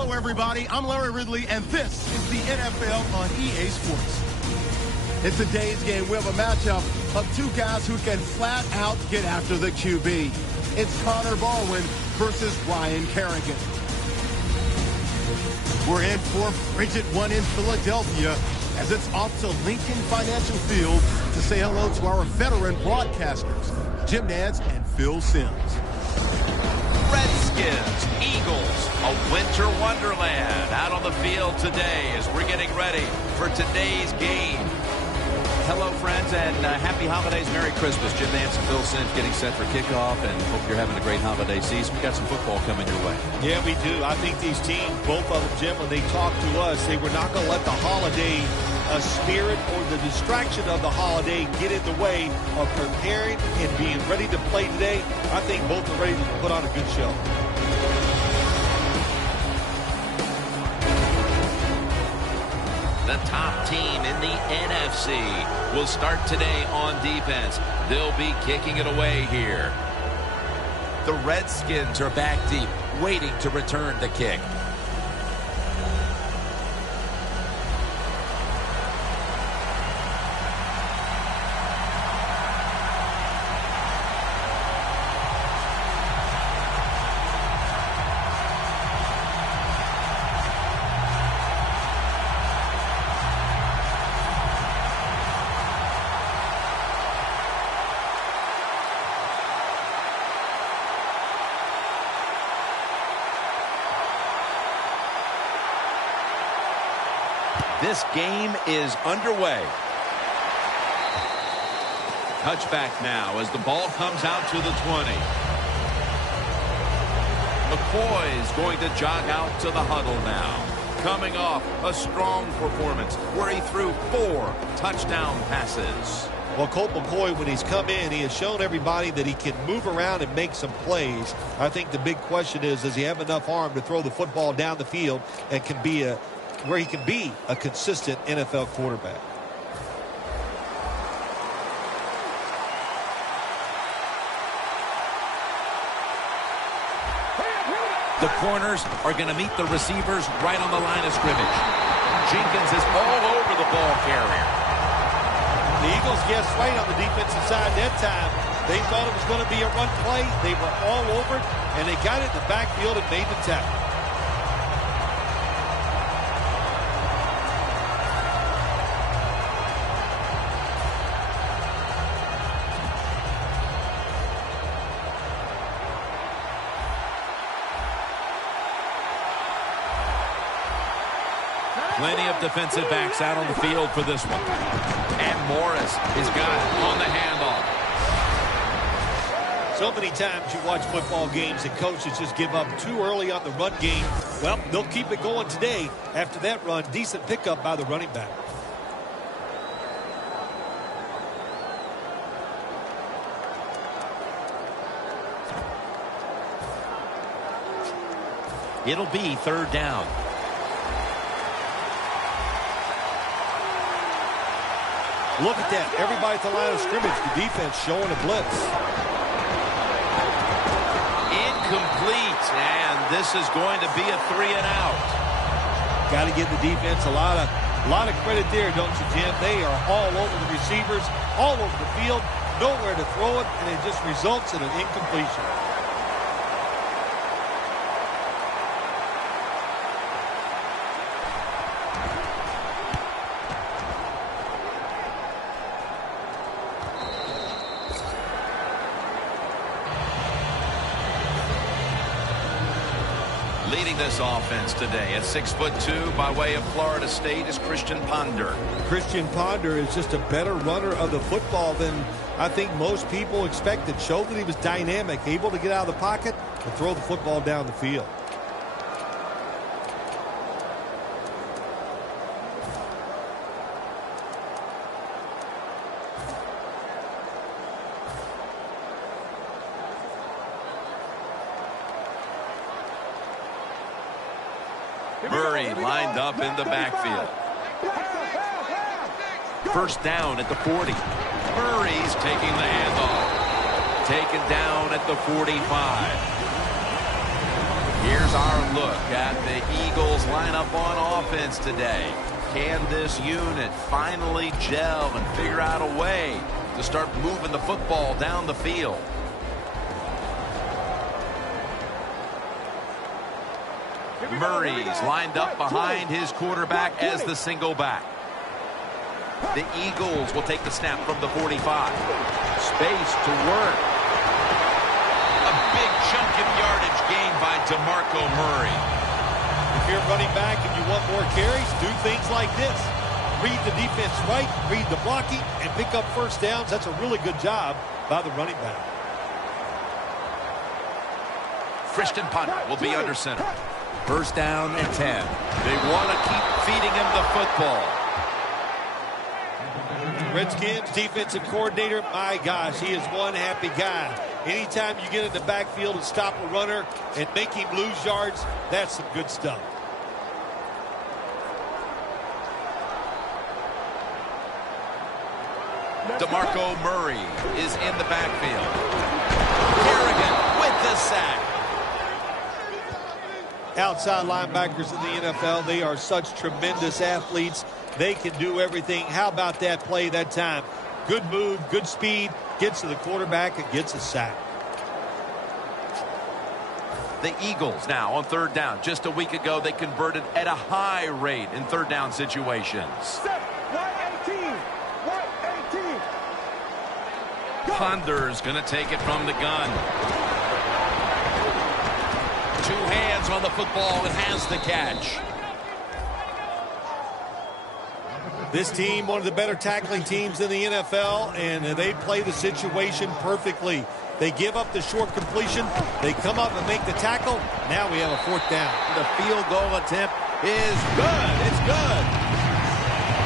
Hello, everybody. I'm Larry Ridley, and this is the NFL on EA Sports. In today's game, we have a matchup of two guys who can flat out get after the QB. It's Connor Barwin versus Ryan Kerrigan. We're in for Frigid One in Philadelphia as it's off to Lincoln Financial Field to say hello to our veteran broadcasters, Jim Nantz and Phil Simms. Redskins, Eagles, a winter wonderland out on the field today as we're getting ready for today's game. Hello, friends, and happy holidays. Merry Christmas. Jim Nantz and Phil Simms getting set for kickoff, and hope you're having a great holiday season. We've got some football coming your way. Yeah, we do. I think these teams, both of them, Jim, when they talk to us, they were not going to let the holiday spirit or the distraction of the holiday get in the way of preparing and being ready to play today. I think both are ready to put on a good show. The top team in the NFC will start today on defense. They'll be kicking it away here. The Redskins are back deep, waiting to return the kick. This game is underway. Touchback now as the ball comes out to the 20. McCoy's going to jog out to the huddle now. Coming off a strong performance where he threw 4 touchdown passes. Well, Colt McCoy, when he's come in, he has shown everybody that he can move around and make some plays. I think the big question is, does he have enough arm to throw the football down the field and can be where he can be a consistent NFL quarterback? The corners are going to meet the receivers right on the line of scrimmage. Jenkins is all over the ball carrier. The Eagles guessed right on the defensive side that time. They thought it was going to be a run play. They were all over it, and they got it in the backfield and made the tackle. Plenty of defensive backs out on the field for this one. And Morris has got it on the handoff. So many times you watch football games and coaches just give up too early on the run game. Well, they'll keep it going today. After that run, decent pickup by the running back. It'll be 3rd down. Look at that. Everybody at the line of scrimmage. The defense showing a blitz. Incomplete. And this is going to be a 3 and out. Got to give the defense a lot of credit there, don't you, Jim? They are all over the receivers, all over the field, nowhere to throw it, and it just results in an incompletion. Leading this offense today at 6'2" by way of Florida State is Christian Ponder. Christian Ponder is just a better runner of the football than I think most people expected. Showed that he was dynamic, able to get out of the pocket and throw the football down the field. Murray lined up in the backfield. 1st down at the 40. Murray's taking the handoff. Taken down at the 45. Here's our look at the Eagles lineup on offense today. Can this unit finally gel and figure out a way to start moving the football down the field? Murray's lined up behind his quarterback as the single back. The Eagles will take the snap from the 45. Space to work. A big chunk of yardage gained by DeMarco Murray. If you're running back and you want more carries, do things like this. Read the defense right, read the blocking, and pick up first downs. That's a really good job by the running back. Christian Ponder will be under center. First down and 10. They want to keep feeding him the football. Redskins defensive coordinator, my gosh, he is one happy guy. Anytime you get in the backfield and stop a runner and make him lose yards, that's some good stuff. DeMarco Murray is in the backfield. Kerrigan with the sack. Outside linebackers in the NFL, they are such tremendous athletes. They can do everything. How about that play that time? Good move, good speed, gets to the quarterback and gets a sack. The Eagles now on third down. Just a week ago, they converted at a high rate in third down situations. Ponder's going to take it from the gun. Two hands on the football and has the catch. This team, one of the better tackling teams in the NFL, and they play the situation perfectly. They give up the short completion. They come up and make the tackle. Now we have a fourth down. The field goal attempt is good. It's good.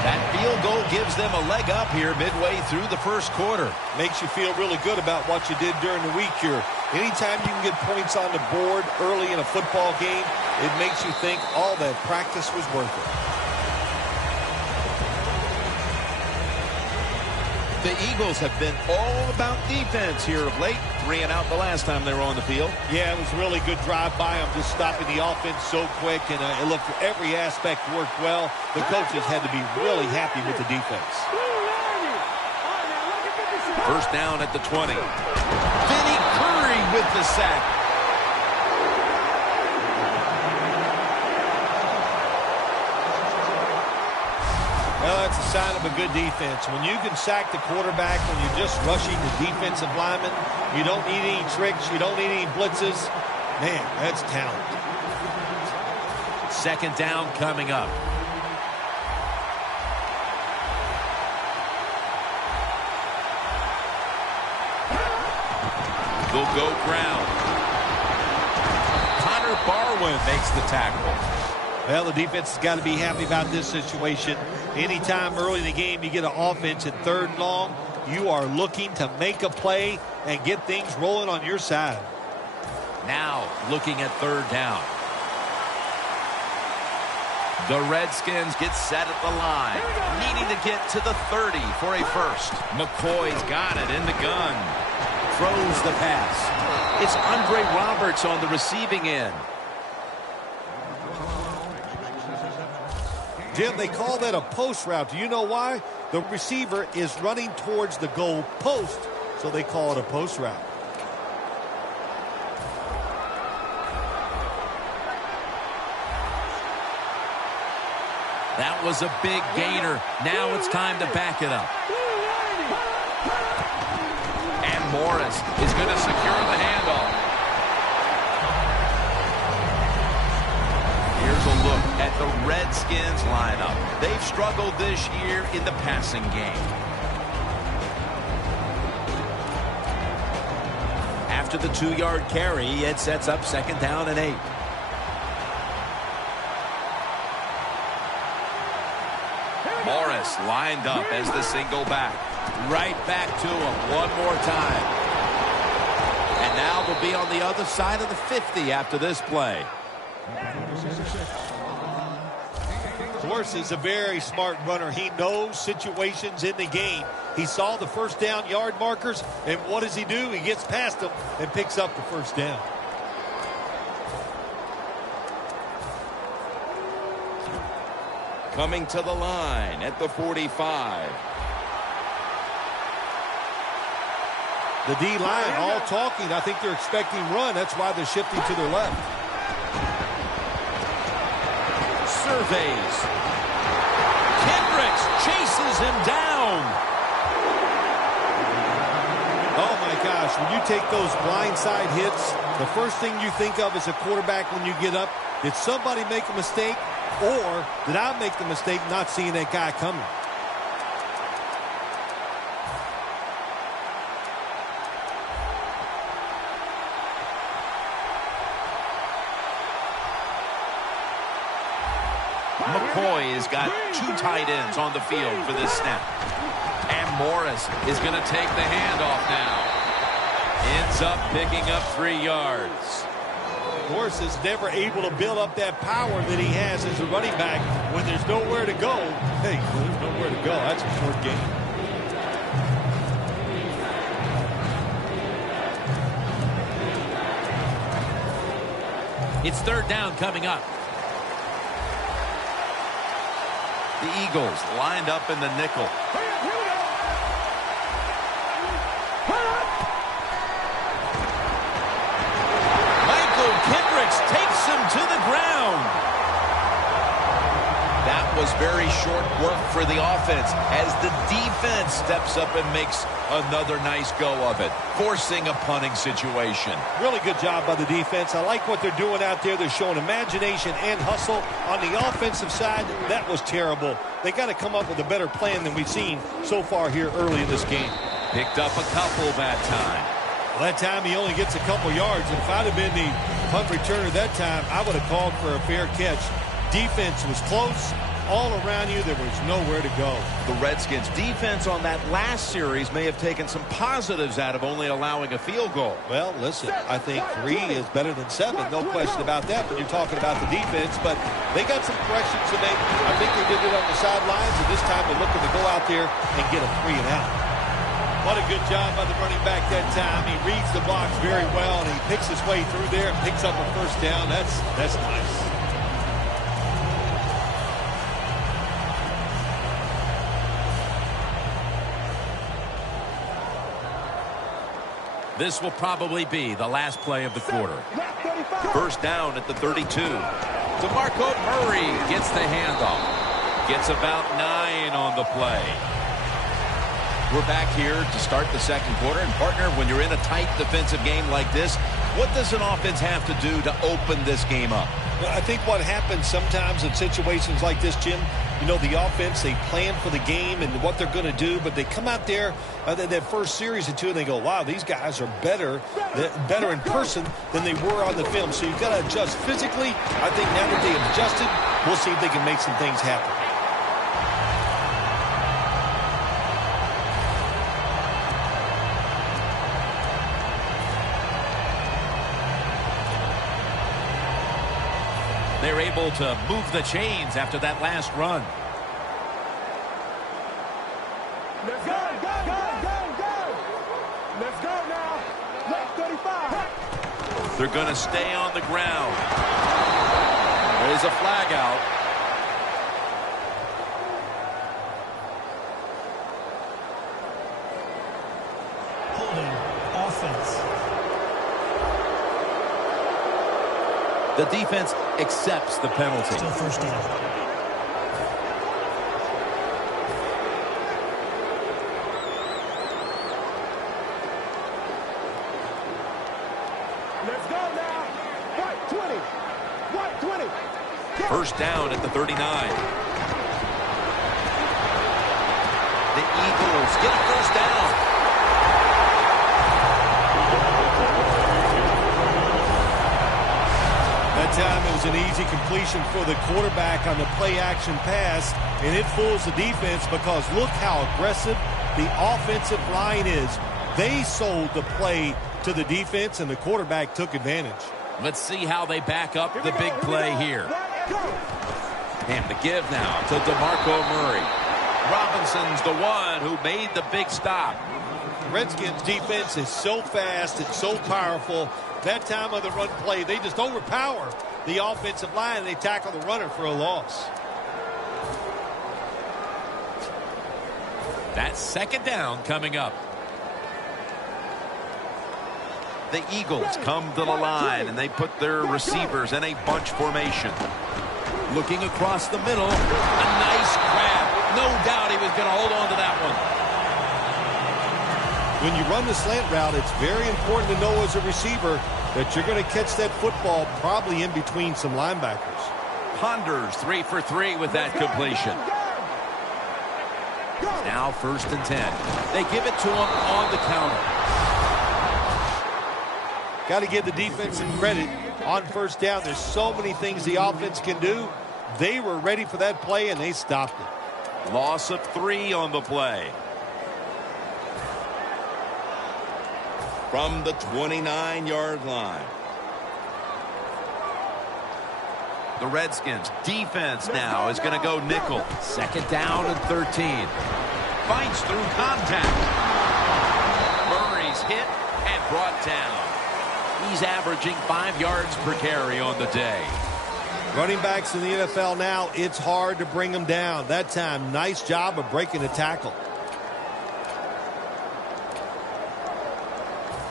That field goal gives them a leg up here midway through the first quarter. Makes you feel really good about what you did during the week here. Anytime you can get points on the board early in a football game, it makes you think all that practice was worth it. The Eagles have been all about defense here of late. 3 and out the last time they were on the field. Yeah, it was a really good drive by them, just stopping the offense so quick, and it looked every aspect worked well. The coaches had to be really happy with the defense. First down at the 20. Vinny Curry with the sack. Well, that's a sign of a good defense. When you can sack the quarterback, when you're just rushing the defensive lineman, you don't need any tricks, you don't need any blitzes. Man, that's talent. Second down coming up. They'll go ground. Connor Barwin makes the tackle. Well, the defense has got to be happy about this situation. Anytime early in the game you get an offense at third and long, you are looking to make a play and get things rolling on your side. Now looking at third down. The Redskins get set at the line, needing to get to the 30 for a first. McCoy's got it in the gun. Throws the pass. It's Andre Roberts on the receiving end. Jim, they call that a post route. Do you know why? The receiver is running towards the goal post, so they call it a post route. That was a big gainer. Now it's time to back it up. And Morris is going to secure the handoff. Here's a look at the Redskins lineup. They've struggled this year in the passing game. After the 2-yard carry, it sets up second down and 8. Morris lined up as the single back. Right back to him one more time. And now they'll be on the other side of the 50 after this play. Morris is a very smart runner. He knows situations in the game. He saw the first down yard markers, and what does he do? He gets past them and picks up the first down. coming to the line at the 45. The D-line all talking. I think they're expecting run. That's why they're shifting to their left. Surveys. Kendricks chases him down. Oh, my gosh. When you take those blindside hits, the first thing you think of as a quarterback when you get up, did somebody make a mistake, or did I make the mistake not seeing that guy coming? McCoy has got two tight ends on the field for this snap. And Morris is going to take the handoff now. Ends up picking up 3 yards. Morris is never able to build up that power that he has as a running back when there's nowhere to go. Hey, when there's nowhere to go, that's a short game. It's 3rd down coming up. The Eagles lined up in the nickel. Michael Kendricks takes him to the ground. That was very short work for the offense as the defense steps up and makes another nice go of it, forcing a punting situation. Really good job by the defense. I like what they're doing out there. They're showing imagination and hustle. On the offensive side, that was terrible. They got to come up with a better plan than we've seen so far here early in this game. Picked up a couple that time. Well, that time he only gets a couple yards. And if I'd have been the punt returner that time, I would have called for a fair catch. Defense was close. All around you, there was nowhere to go. The Redskins defense on that last series may have taken some positives out of only allowing a field goal. Well, listen, I think 3 is better than 7. No question about that when you're talking about the defense. But they got some corrections to make. I think they did it on the sidelines, and this time they're looking to go out there and get a 3 and out. What a good job by the running back that time. He reads the box very well, and he picks his way through there and picks up a 1st down. That's nice. This will probably be the last play of the quarter. 1st down at the 32. DeMarco Murray gets the handoff. Gets about 9 on the play. We're back here to start the 2nd quarter. And, partner, when you're in a tight defensive game like this, what does an offense have to do to open this game up? Well, I think what happens sometimes in situations like this, Jim, you know, the offense, they plan for the game and what they're going to do, but they come out there that first series or 2 and they go, wow, these guys are better in person than they were on the film. So you've got to adjust physically. I think now that they have adjusted, we'll see if they can make some things happen. They're able to move the chains after that last run. Let's go, go, go, go, go. Let's go now. Left 35. They're going to stay on the ground. There's a flag out. Holding offense. The defense accepts the penalty. Still 1st down. Let's go now. White 20. White 20. 1st down at the 39. The Eagles get a 1st down. That time it was an easy completion for the quarterback on the play-action pass, and it fools the defense because look how aggressive the offensive line is. They sold the play to the defense, and the quarterback took advantage. Let's see how they back up the big play here. And the give now to DeMarco Murray. Robinson's the one who made the big stop. Redskins defense is so fast and so powerful. That time of the run play, they just overpower the offensive line, and they tackle the runner for a loss. That's second down coming up. The Eagles come to the line, and they put their receivers in a bunch formation. Looking across the middle. A nice grab. No doubt he was going to hold on to that one. When you run the slant route, it's very important to know as a receiver that you're going to catch that football probably in between some linebackers. Ponders 3 for 3 with that completion. Now 1st and 10. They give it to him on the counter. Got to give the defense some credit on 1st down. There's so many things the offense can do. They were ready for that play, and they stopped it. Loss of 3 on the play. From the 29-yard line. The Redskins defense now is going to go nickel. 2nd down and 13. Fights through contact. Murray's hit and brought down. He's averaging 5 yards per carry on the day. Running backs in the NFL now, it's hard to bring them down. That time, nice job of breaking the tackle.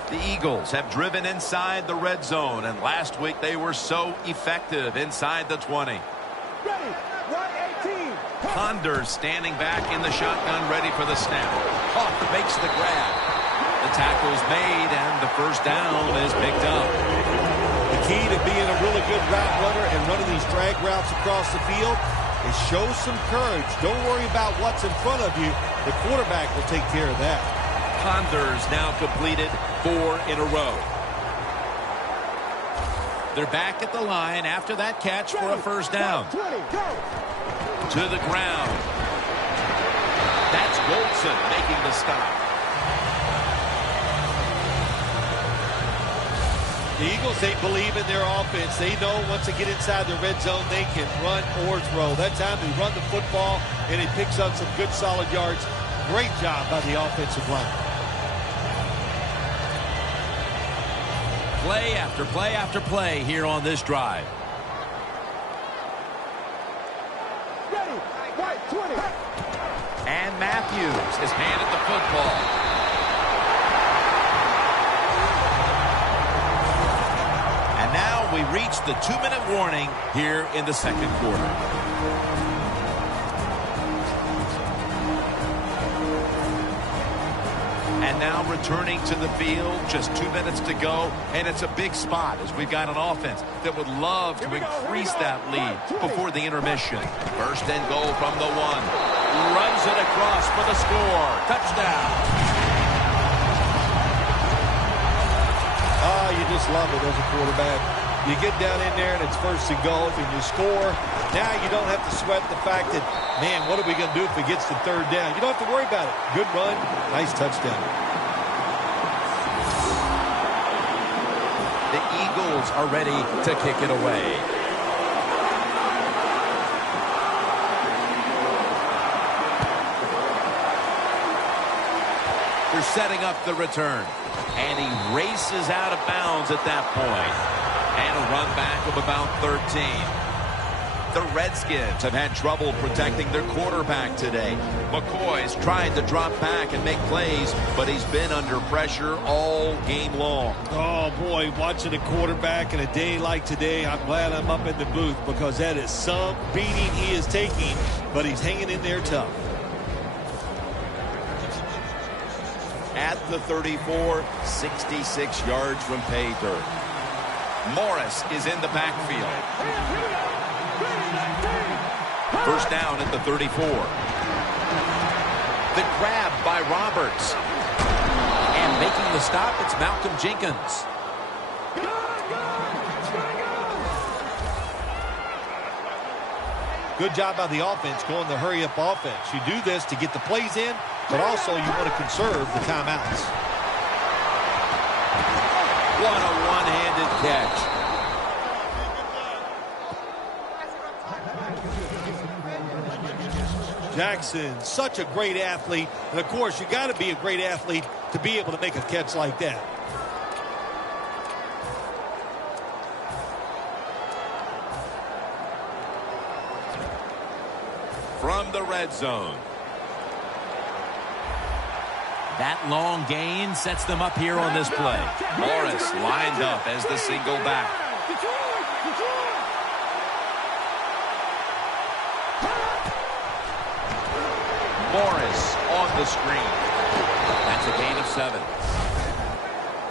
The Eagles have driven inside the red zone, and last week they were so effective inside the 20. Ponders standing back in the shotgun, ready for the snap. Huff makes the grab. The tackle's made, and the 1st down is picked up. The key to being a really good route runner and running these drag routes across the field is show some courage. Don't worry about what's in front of you. The quarterback will take care of that. Ponders now completed 4 in a row. They're back at the line after that catch for a 1st down. To the ground. That's Goldson making the stop. The Eagles, they believe in their offense. They know once they get inside the red zone, they can run or throw. That time they run the football, and it picks up some good solid yards. Great job by the offensive line. Play after play after play here on this drive. Ready, white 20. And Matthews is handed the football. And now we reach the 2-minute warning here in the 2nd quarter. And now returning to the field, just 2 minutes to go, and it's a big spot as we've got an offense that would love to increase that lead before the intermission. 1st and goal from the 1. Runs it across for the score. Touchdown. You just love it as a quarterback. You get down in there and it's 1st and goal and you score. Now you don't have to sweat the fact that, man, what are we going to do if it gets to 3rd down? You don't have to worry about it. Good run, nice touchdown. The Eagles are ready to kick it away. They're setting up the return. And he races out of bounds at that point. And a run back of about 13. The Redskins have had trouble protecting their quarterback today. McCoy's tried to drop back and make plays, but he's been under pressure all game long. Oh, boy, watching a quarterback in a day like today, I'm glad I'm up in the booth because that is some beating he is taking, but he's hanging in there tough. At the 34, 66 yards from pay dirt. Morris is in the backfield. 1st down at the 34. The grab by Roberts. And making the stop, it's Malcolm Jenkins. Good job by the offense going the hurry-up offense. You do this to get the plays in, but also you want to conserve the timeouts. What a one-handed catch. Jackson, such a great athlete. And, of course, you got to be a great athlete to be able to make a catch like that. From the red zone. That long gain sets them up here on this play. Morris lined up as the single back. Morris on the screen. That's a gain of 7.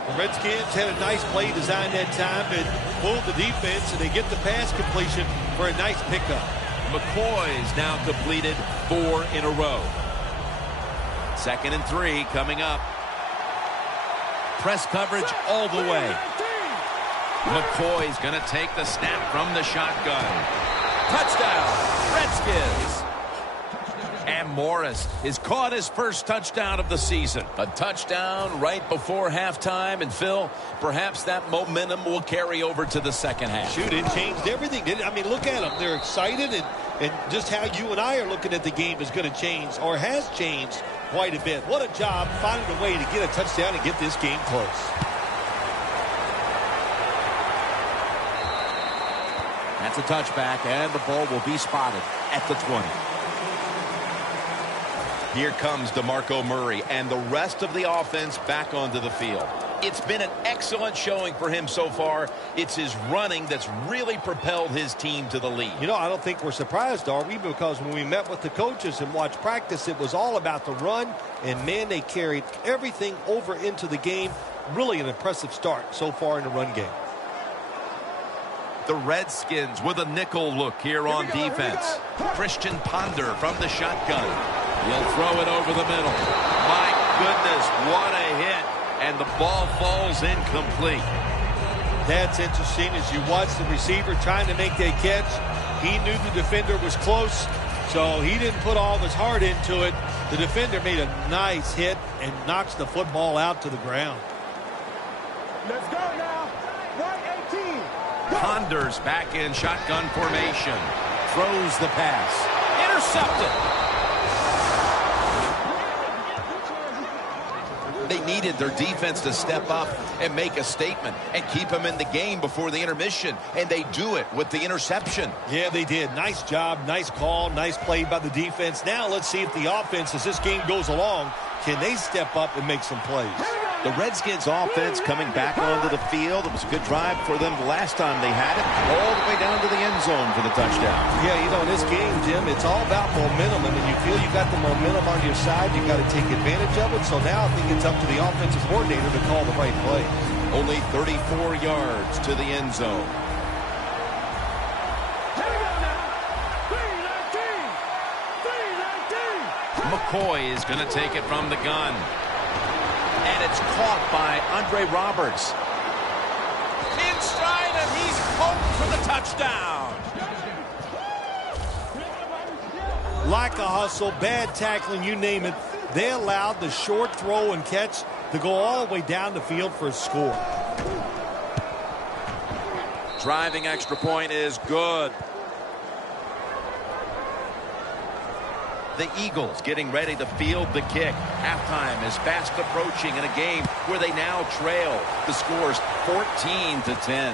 The Redskins had a nice play design that time and pulled the defense, and they get the pass completion for a nice pickup. McCoy's now completed 4 in a row. 2nd and 3 coming up. Press coverage all the way. McCoy's going to take the snap from the shotgun. Touchdown, Redskins. And Morris has caught his first touchdown of the season. A touchdown right before halftime. And Phil, perhaps that momentum will carry over to the second half. Shoot, it changed everything, didn't it? I mean, look at them. They're excited, and just how you and I are looking at the game is going to change, or has changed quite a bit. What a job finding a way to get a touchdown and get this game close. That's a touchback, and the ball will be spotted at the 20. Here comes DeMarco Murray and the rest of the offense back onto the field. It's been an excellent showing for him so far. It's his running that's really propelled his team to the lead. You know, I don't think we're surprised, are we? Because when we met with the coaches and watched practice, it was all about the run. And, man, they carried everything over into the game. Really an impressive start so far in the run game. The Redskins with a nickel look here on defense. Christian Ponder from the shotgun. He'll throw it over the middle. My goodness, what a hit. And the ball falls incomplete. That's interesting. As you watch the receiver trying to make that catch, he knew the defender was close, so he didn't put all of his heart into it. The defender made a nice hit and knocks the football out to the ground. Let's go now. Right 18. Ponder's back in shotgun formation. Throws the pass. Intercepted. They needed their defense to step up and make a statement and keep them in the game before the intermission, and they do it with the interception. Yeah, they did. Nice job, nice call, nice play by the defense. Now let's see if the offense, as this game goes along, can they step up and make some plays. The Redskins offense coming back onto the field. It was a good drive for them the last time they had it, all the way down to the end zone for the touchdown. Yeah, you know, in this game, Jim, it's all about momentum. And when you feel you got the momentum on your side, you got to take advantage of it. So now I think it's up to the offensive coordinator to call the right play. Only 34 yards to the end zone. McCoy is going to take it from the gun. And it's caught by Andre Roberts. In stride, and he's home for the touchdown. Like a hustle, bad tackling, you name it. They allowed the short throw and catch to go all the way down the field for a score. Driving extra point is good. The Eagles getting ready to field the kick. Halftime is fast approaching in a game where they now trail. The score's 14-10.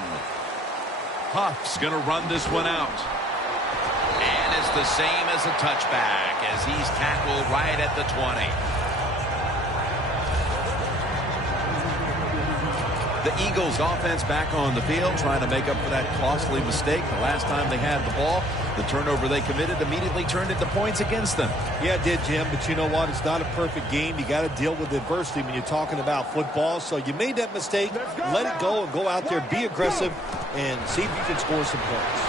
Huff's going to run this one out. And it's the same as a touchback as he's tackled right at the 20. The Eagles offense back on the field trying to make up for that costly mistake. The last time they had the ball, the turnover they committed immediately turned into points against them. Yeah, it did, Jim, but you know what? It's not a perfect game. You got to deal with adversity when you're talking about football. So you made that mistake, let it go, and go out there, be aggressive, and see if you can score some points.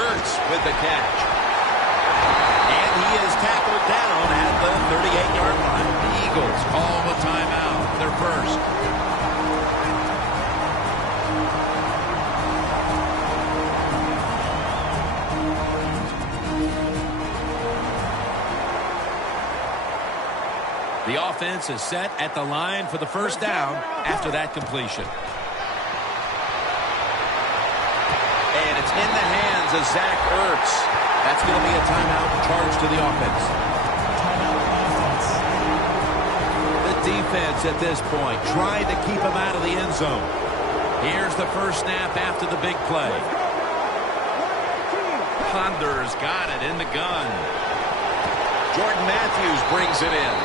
Ertz with the catch. And he is tackled down at the 38-yard line. The Eagles call the timeout. Their first. The offense is set at the line for the first down after that completion. And it's in the hands of Zach Ertz. That's going to be a timeout charge to the offense. Defense at this point trying to keep him out of the end zone. Here's the first snap after the big play. Ponder's got it in the gun. Jordan Matthews brings it in.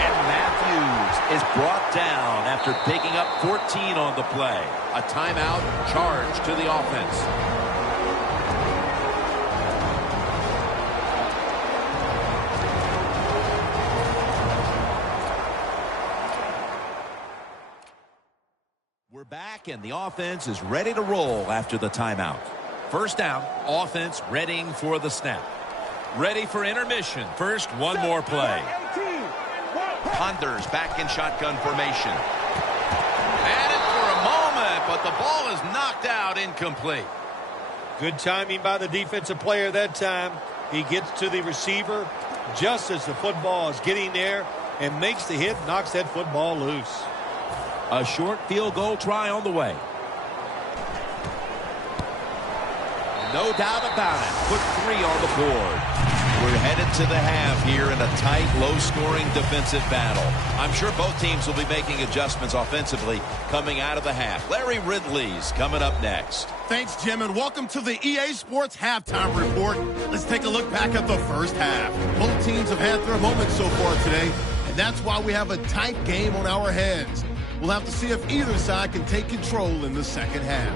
And Matthews is brought down after picking up 14 on the play. A timeout charge to the offense. We're back, and the offense is ready to roll after the timeout. First down, offense readying for the snap. Ready for intermission. First, one more play. Ponders back in shotgun formation. Had it for a moment, but the ball is knocked out, incomplete. Good timing by the defensive player that time. He gets to the receiver just as the football is getting there and makes the hit, knocks that football loose. A short field goal try on the way. No doubt about it. Put 3 on the board. We're headed to the half here in a tight, low-scoring defensive battle. I'm sure both teams will be making adjustments offensively coming out of the half. Larry Ridley's coming up next. Thanks, Jim, and welcome to the EA Sports Halftime Report. Let's take a look back at the first half. Both teams have had their moments so far today, and that's why we have a tight game on our hands. We'll have to see if either side can take control in the second half.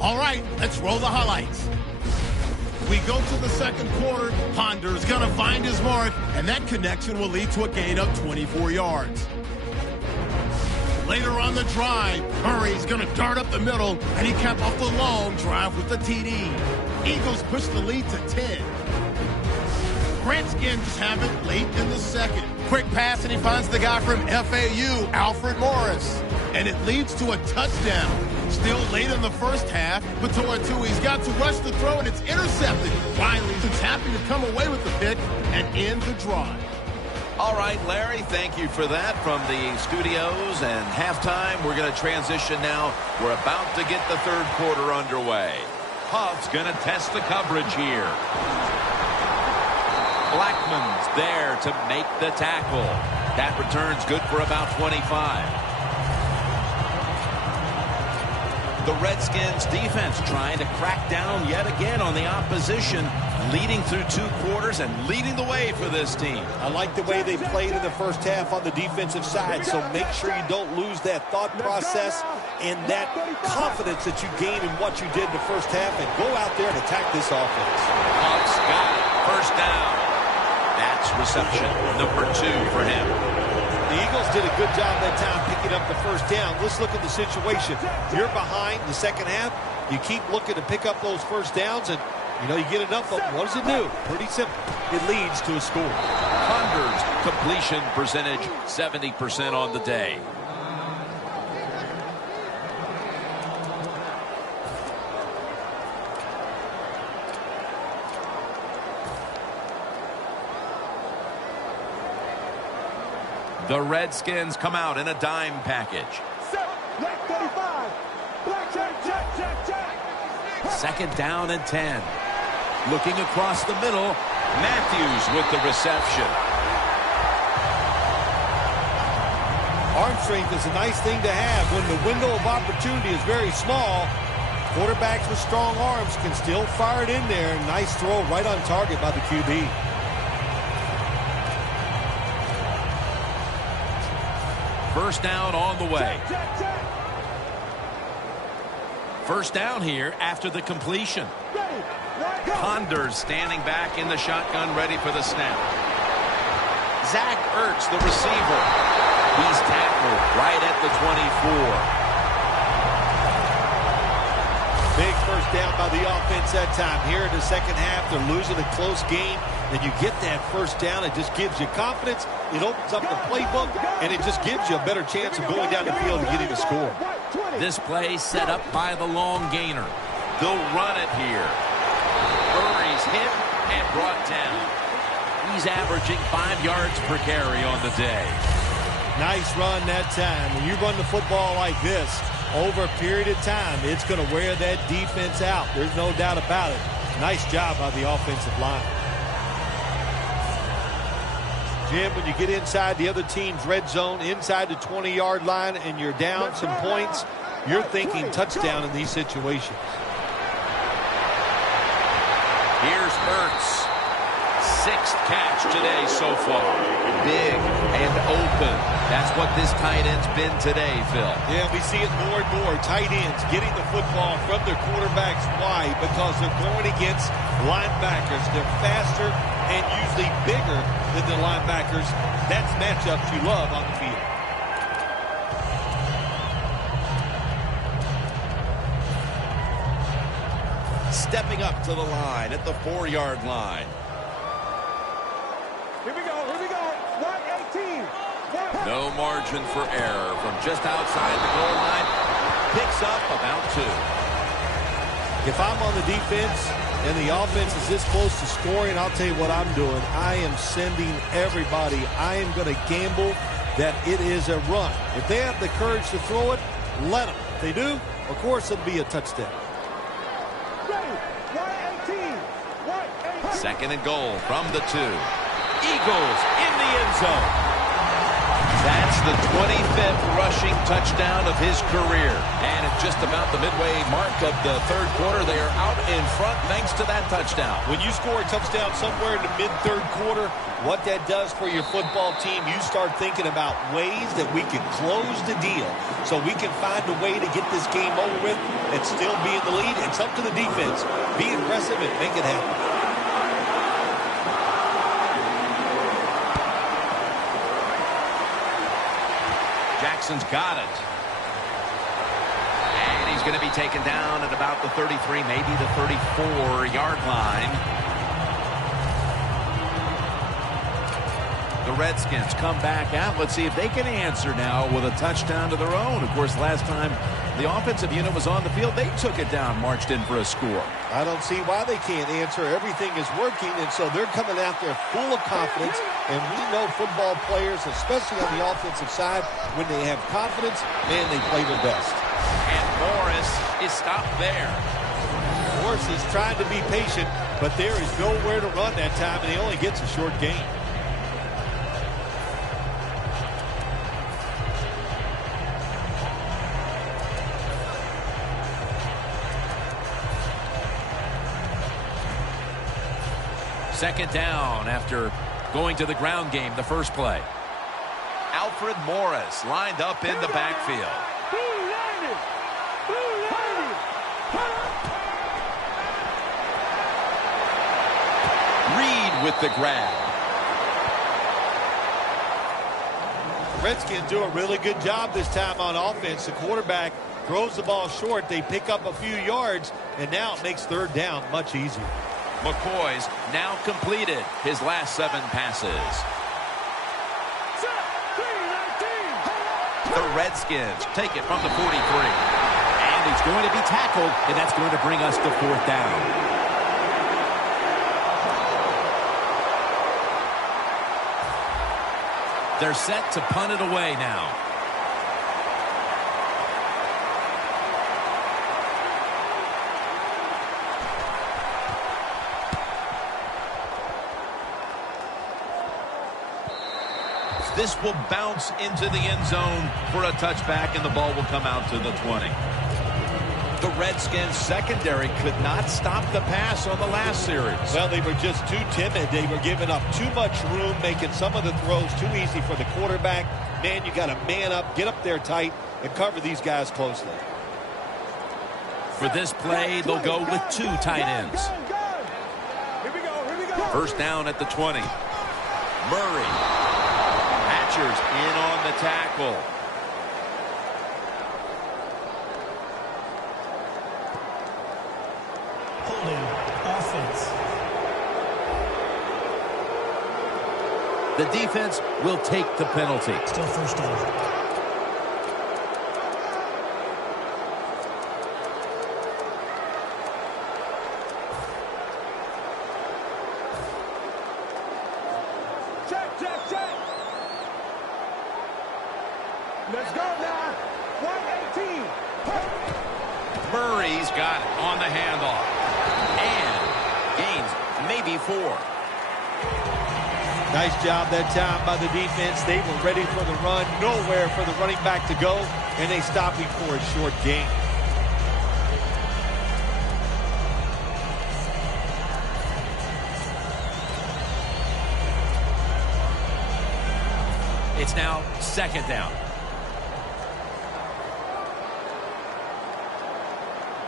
All right, let's roll the highlights. We go to the second quarter. Ponder's going to find his mark, and that connection will lead to a gain of 24 yards. Later on the drive, Murray's going to dart up the middle, and he capped off the long drive with the TD. Eagles push the lead to 10. Redskins have it late in the second. Quick pass, and he finds the guy from FAU, Alfred Morris. And it leads to a touchdown. Still late in the first half, but Tuatui's got to rush the throw, and it's intercepted. Riley's happy to come away with the pick and end the drive. All right, Larry, thank you for that from the studios. And halftime, we're going to transition now. We're about to get the third quarter underway. Huff's going to test the coverage here. Blackman's there to make the tackle. That return's good for about 25. The Redskins defense trying to crack down yet again on the opposition, leading through 2 quarters and leading the way for this team. I like the way they played in the first half on the defensive side, so make sure you don't lose that thought process and that confidence that you gained in what you did in the first half, and go out there and attack this offense. Huff's got it. First down. That's reception number 2 for him. The Eagles did a good job that time picking up the first down. Let's look at the situation. You're behind the second half. You keep looking to pick up those first downs, and, you get enough of them. What does it do? Pretty simple. It leads to a score. Ponders completion percentage 70% on the day. The Redskins come out in a dime package. Second down and 10. Looking across the middle, Matthews with the reception. Arm strength is a nice thing to have. When the window of opportunity is very small, quarterbacks with strong arms can still fire it in there. Nice throw right on target by the QB. First down on the way. First down here after the completion. Ponders standing back in the shotgun, ready for the snap. Zach Ertz, the receiver. He's tackled right at the 24. Big first down by the offense that time. Here in the second half, they're losing a close game. Then you get that first down. It just gives you confidence. It opens up the playbook, and it just gives you a better chance of going down the field and getting a score. This play set up by the long gainer. They'll run it here. Murray's hit and brought down. He's averaging 5 yards per carry on the day. Nice run that time. When you run the football like this, over a period of time, it's going to wear that defense out. There's no doubt about it. Nice job by the offensive line. Jim, when you get inside the other team's red zone, inside the 20-yard line, and you're down some points, you're thinking touchdown in these situations. Here's Ertz. Sixth catch today so far. Big and open. That's what this tight end's been today, Phil. Yeah, we see it more and more. Tight ends getting the football from their quarterbacks. Why? Because they're going against linebackers. They're faster and usually bigger than the linebackers. That's matchups you love on the field. Stepping up to the line at the 4-yard line. Here we go. 118. No margin for error from just outside the goal line. Picks up about 2. If I'm on the defense and the offense is this close to scoring, I'll tell you what I'm doing. I am sending everybody. I am going to gamble that it is a run. If they have the courage to throw it, let them. If they do, of course it'll be a touchdown. Ready. 118. 118. Second and goal from the 2. Eagles in the end zone. That's the 25th rushing touchdown of his career. And at just about the midway mark of the third quarter, they are out in front thanks to that touchdown. When you score a touchdown somewhere in the mid-third quarter, what that does for your football team, you start thinking about ways that we can close the deal so we can find a way to get this game over with and still be in the lead. It's up to the defense. Be aggressive and make it happen. Jackson's got it. And he's going to be taken down at about the 33, maybe the 34-yard line. The Redskins come back out. Let's see if they can answer now with a touchdown to their own. Of course, last time the offensive unit was on the field, they took it down, marched in for a score. I don't see why they can't answer. Everything is working, and so they're coming out there full of confidence. And we know football players, especially on the offensive side, when they have confidence, man, they play their best. And Morris is stopped there. Morris is trying to be patient, but there is nowhere to run that time, and he only gets a short gain. Second down after going to the ground game the first play. Alfred Morris lined up in the backfield. Reed with the grab. Redskins do a really good job this time on offense. The quarterback throws the ball short. They pick up a few yards, and now it makes third down much easier. McCoy's now completed his last 7 passes. The Redskins take it from the 43. And he's going to be tackled, and that's going to bring us to fourth down. They're set to punt it away now. This will bounce into the end zone for a touchback, and the ball will come out to the 20. The Redskins secondary could not stop the pass on the last series. Well, they were just too timid. They were giving up too much room, making some of the throws too easy for the quarterback. Man, you got to man up, get up there tight, and cover these guys closely. For this play, they'll go with 2 tight ends. Here we go. First down at the 20. Murray. Hatcher's in on the tackle. Holding offense. The defense will take the penalty. Still first down. Check. Let's go now. 118. Murray's got it on the handoff. And gains maybe 4. Nice job that time by the defense. They were ready for the run. Nowhere for the running back to go. And they stopped him for a short gain. It's now second down.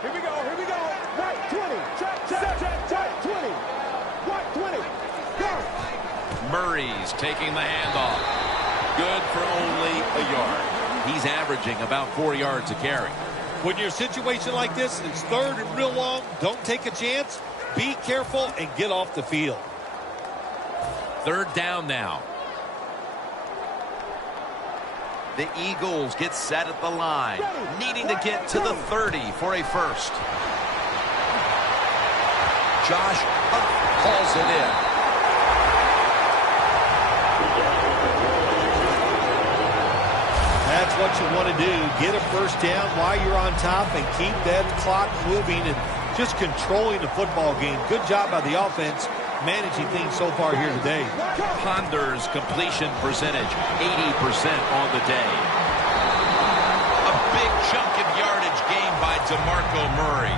Here we go, here we go. Right 20. Check 20. Right 20. Go. Murray's taking the handoff. Good for only a yard. He's averaging about 4 yards a carry. When you're in a situation like this, it's third and real long. Don't take a chance. Be careful and get off the field. Third down now. The Eagles get set at the line, needing to get to the 30 for a first. Josh Hunt calls it in. That's what you want to do. Get a first down while you're on top and keep that clock moving and just controlling the football game. Good job by the offense managing things so far here today. Ponder's completion percentage, 80% on the day. A big chunk of yardage gained by DeMarco Murray.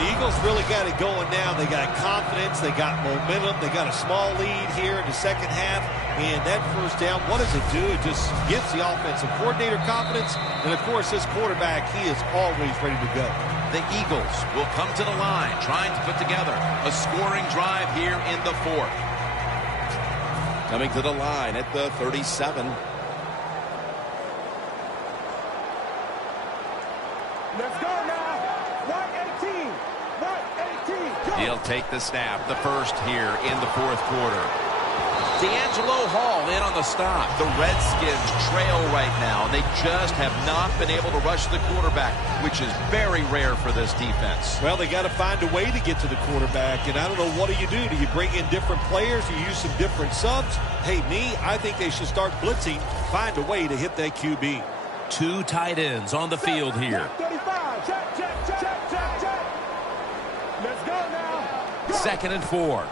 The Eagles really got it going now. They got confidence. They got momentum. They got a small lead here in the second half. And that first down, what does it do? It just gives the offensive coordinator confidence. And, of course, this quarterback, he is always ready to go. The Eagles will come to the line, trying to put together a scoring drive here in the fourth. Coming to the line at the 37. Let's go now. Right 18. Right 18. Go. He'll take the snap, the first here in the fourth quarter. D'Angelo Hall in on the stop. The Redskins trail right now, and they just have not been able to rush the quarterback, which is very rare for this defense. Well, they got to find a way to get to the quarterback, and I don't know, what do? Do you bring in different players? Do you use some different subs? Hey, I think they should start blitzing, find a way to hit that QB. Two tight ends on the field here. 35. Check. Let's go now. Go. 2nd and 4.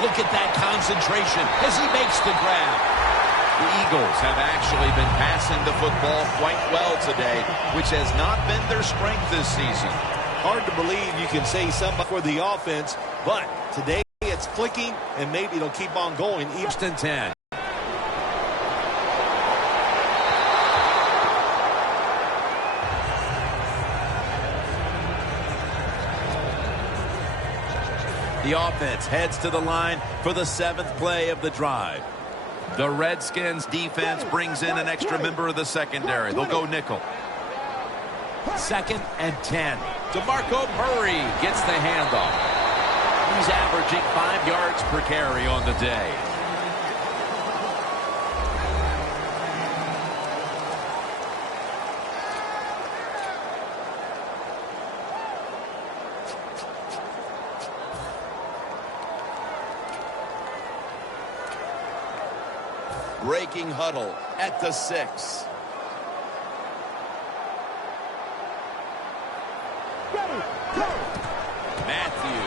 Look at that concentration as he makes the grab. The Eagles have actually been passing the football quite well today, which has not been their strength this season. Hard to believe you can say something for the offense, but today it's clicking, and maybe it'll keep on going. First and 10. The offense heads to the line for the 7th play of the drive. The Redskins defense brings in an extra member of the secondary. They'll go nickel. 2nd and 10. DeMarco Murray gets the handoff. He's averaging 5 yards per carry on the day. Breaking huddle at the 6. Ready, go. Matthew.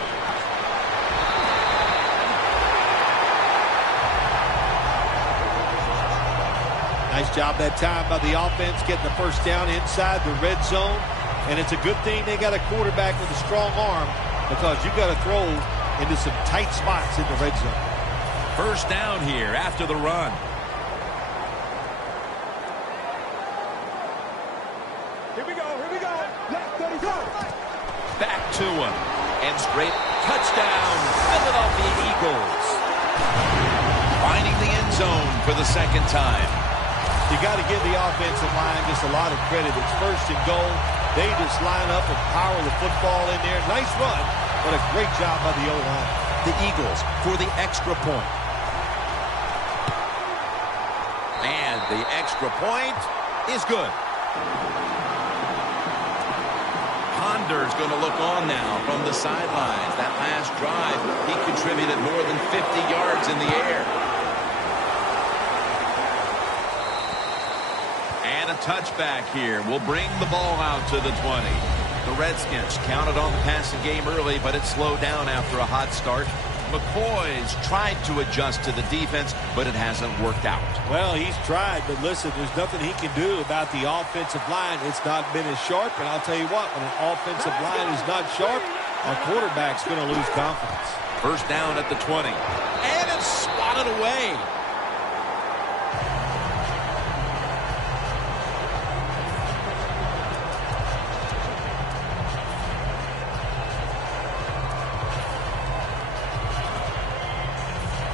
Nice job that time by the offense getting the first down inside the red zone. And it's a good thing they got a quarterback with a strong arm, because you got to throw into some tight spots in the red zone. First down here after the run. Here we go. Left 35. Back to him. And straight touchdown, Philadelphia Eagles. Finding the end zone for the second time. You got to give the offensive line just a lot of credit. It's first and goal. They just line up and power the football in there. Nice run, but a great job by the O-line. The Eagles for the extra point. And the extra point is good. Ponder's going to look on now from the sidelines. That last drive, he contributed more than 50 yards in the air. And a touchback here will bring the ball out to the 20. The Redskins counted on the passing game early, but it slowed down after a hot start. McCoy's tried to adjust to the defense, but it hasn't worked out. Well, he's tried, but listen, there's nothing he can do about the offensive line. It's not been as sharp, and I'll tell you what, when an offensive line is not sharp, a quarterback's going to lose confidence. First down at the 20. And it's swatted away.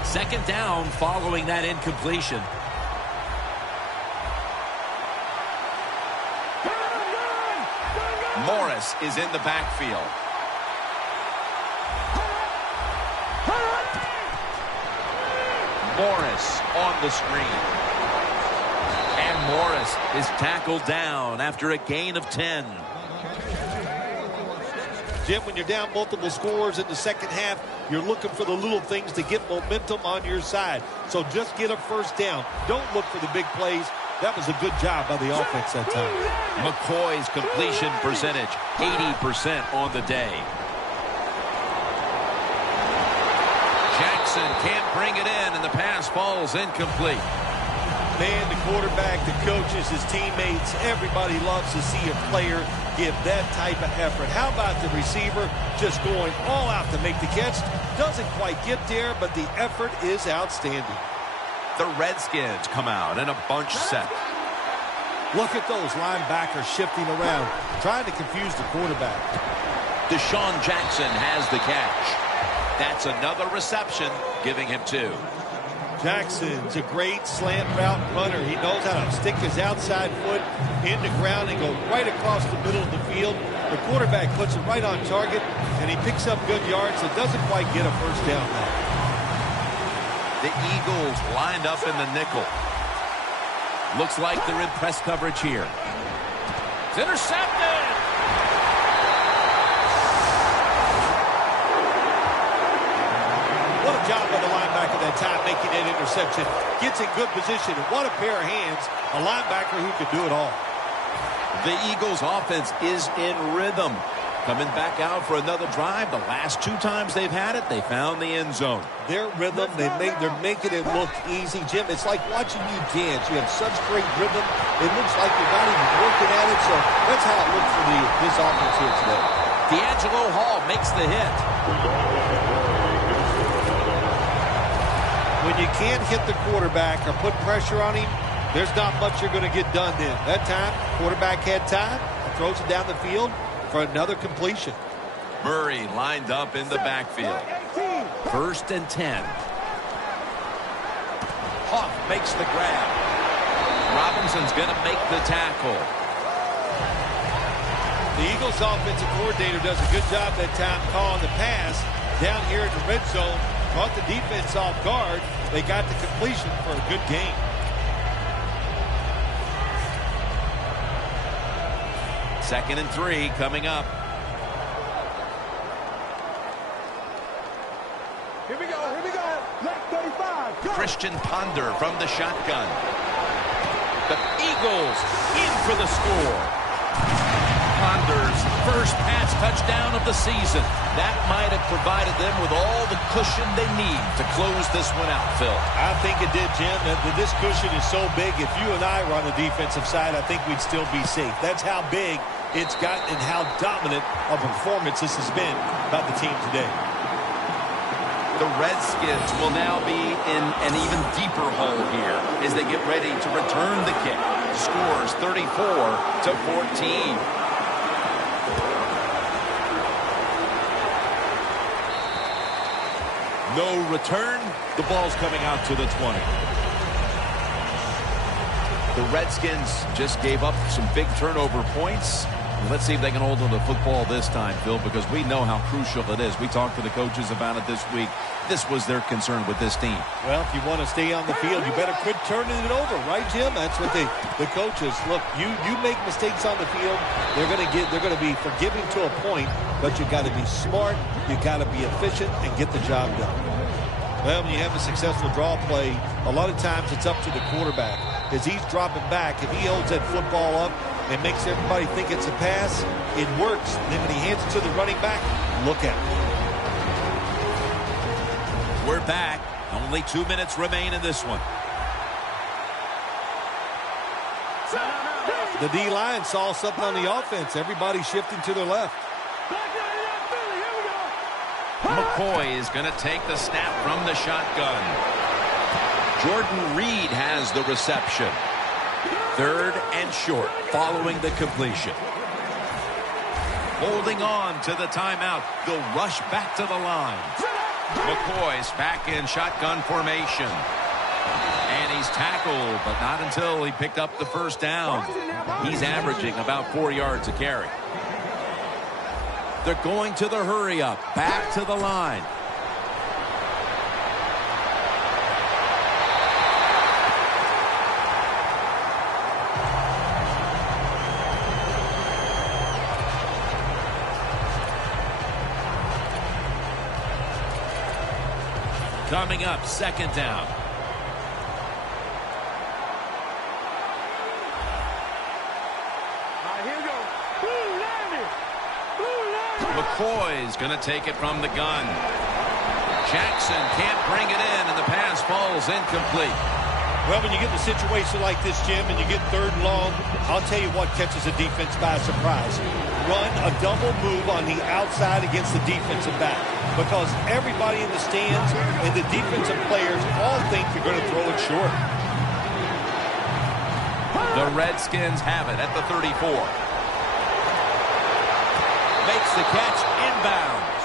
Second down following that incompletion. Morris is in the backfield. Morris on the screen. And Morris is tackled down after a gain of 10. Jim, when you're down multiple scores in the second half, you're looking for the little things to get momentum on your side. So just get a first down. Don't look for the big plays. That was a good job by the offense that time. McCoy's completion percentage, 80% on the day. Jackson can't bring it in, and the pass falls incomplete. Man, the quarterback, the coaches, his teammates, everybody loves to see a player give that type of effort. How about the receiver just going all out to make the catch? Doesn't quite get there, but the effort is outstanding. The Redskins come out in a bunch set. Look at those linebackers shifting around, trying to confuse the quarterback. Deshaun Jackson has the catch. That's another reception, giving him 2. Jackson's a great slant route runner. He knows how to stick his outside foot in the ground and go right across the middle of the field. The quarterback puts it right on target, and he picks up good yards and doesn't quite get a first down now. The Eagles lined up in the nickel. Looks like they're in press coverage here. It's intercepted! What a job by the linebacker that time making that interception. Gets in good position, and what a pair of hands. A linebacker who can do it all. The Eagles offense is in rhythm. Coming back out for another drive. The last 2 times they've had it, they found the end zone. Their rhythm, they're making it look easy. Jim, it's like watching you dance. You have such great rhythm. It looks like you're not even working at it. So that's how it looks for this offense here today. D'Angelo Hall makes the hit. When you can't hit the quarterback or put pressure on him, there's not much you're going to get done then. That time, quarterback had time, throws it down the field for another completion. Murray lined up in the backfield. First and 10. Huff makes the grab. Robinson's going to make the tackle. The Eagles offensive coordinator does a good job that time calling the pass down here in the red zone. Caught the defense off guard. They got the completion for a good game. Second and 3 coming up. Here we go. Left 35. Go. Christian Ponder from the shotgun. The Eagles in for the score. Ponder's first pass touchdown of the season. That might have provided them with all the cushion they need to close this one out, Phil. I think it did, Jim. This cushion is so big, if you and I were on the defensive side, I think we'd still be safe. That's how big it's gotten and how dominant a performance this has been by the team today. The Redskins will now be in an even deeper hole here as they get ready to return the kick. Scores 34-14. No return. The ball's coming out to the 20. The Redskins just gave up some big turnover points. Let's see if they can hold on to the football this time, Phil, because we know how crucial it is. We talked to the coaches about it this week. This was their concern with this team. Well, if you want to stay on the field, you better quit turning it over, right, Jim? That's what the coaches look. You make mistakes on the field, they're going to be forgiving to a point, but you got to be smart, you got to be efficient, and get the job done. Well, when you have a successful draw play, a lot of times it's up to the quarterback. As he's dropping back, if he holds that football up and makes everybody think it's a pass, it works. And then when he hands it to the running back, look out. We're back. Only 2 minutes remain in this one. The D-line saw something on the offense. Everybody shifting to their left. McCoy is going to take the snap from the shotgun. Jordan Reed has the reception. 3rd and short following the completion. Holding on to the timeout. They'll rush back to the line. McCoy's back in shotgun formation. And he's tackled, but not until he picked up the first down. He's averaging about 4 yards a carry. They're going to the hurry up. Back to the line. Coming up, 2nd down. McCoy's going to take it from the gun. Jackson can't bring it in, and the pass falls incomplete. Well, when you get in a situation like this, Jim, and you get 3rd and long, I'll tell you what catches a defense by surprise. Run a double move on the outside against the defensive back, because everybody in the stands and the defensive players all think you're going to throw it short. The Redskins have it at the 34. Makes the catch inbounds.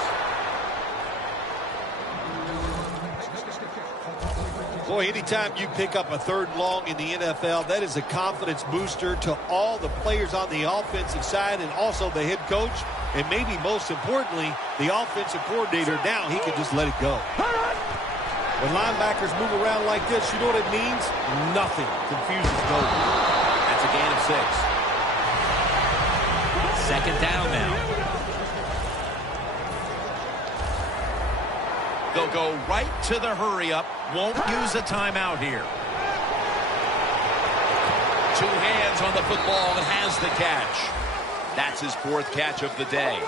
Boy, anytime you pick up a 3rd and long in the NFL, that is a confidence booster to all the players on the offensive side and also the head coach, and maybe most importantly, the offensive coordinator. Now he can just let it go. When linebackers move around like this, you know what it means? Nothing confuses nobody. That's a gain of 6. 2nd down now. They'll go right to the hurry-up. Won't use a timeout here. 2 hands on the football and has the catch. That's his 4th catch of the day.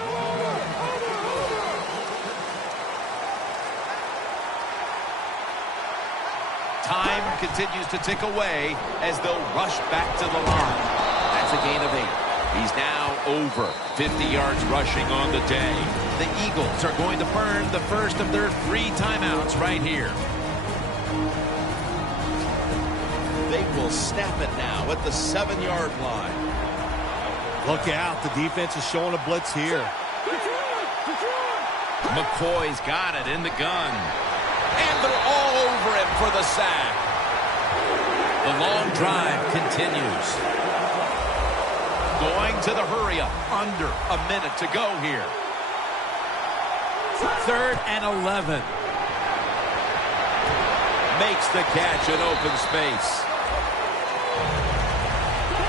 Time continues to tick away as they'll rush back to the line. That's a gain of 8. He's now over 50 yards rushing on the day. The Eagles are going to burn the first of their 3 timeouts right here. They will snap it now at the 7-yard line. Look out, the defense is showing a blitz here. McCoy's got it in the gun. And they're all over him for the sack. The long drive continues. Going to the hurry-up. Under a minute to go here. 3rd and 11. Makes the catch in open space.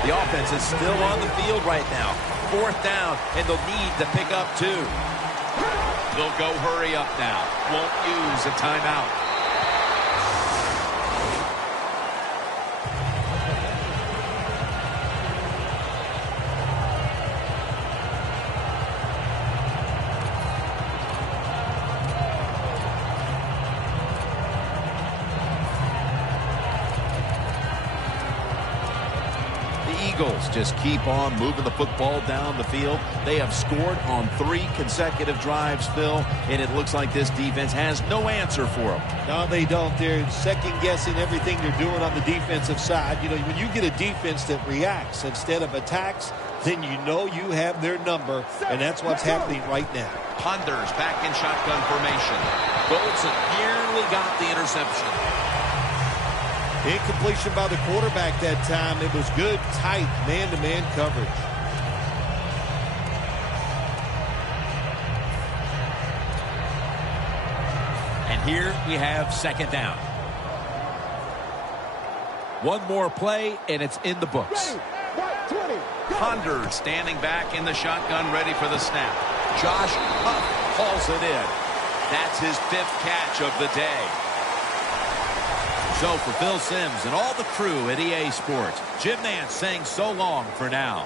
The offense is still on the field right now. 4th down, and they'll need to pick up 2. They'll go hurry up now. Won't use a timeout. Eagles just keep on moving the football down the field. They have scored on 3 consecutive drives, Phil, and it looks like this defense has no answer for them. No, they don't. They're second-guessing everything they're doing on the defensive side. You know, when you get a defense that reacts instead of attacks, then you know you have their number, and that's what's happening right now. Ponders back in shotgun formation. Golson nearly got the interception. Incompletion by the quarterback that time. It was good, tight, man-to-man coverage. And here we have 2nd down. One more play, and it's in the books. Ponders standing back in the shotgun, ready for the snap. Josh Huff hauls it in. That's his 5th catch of the day. So for Phil Simms and all the crew at EA Sports, Jim Nantz saying so long for now.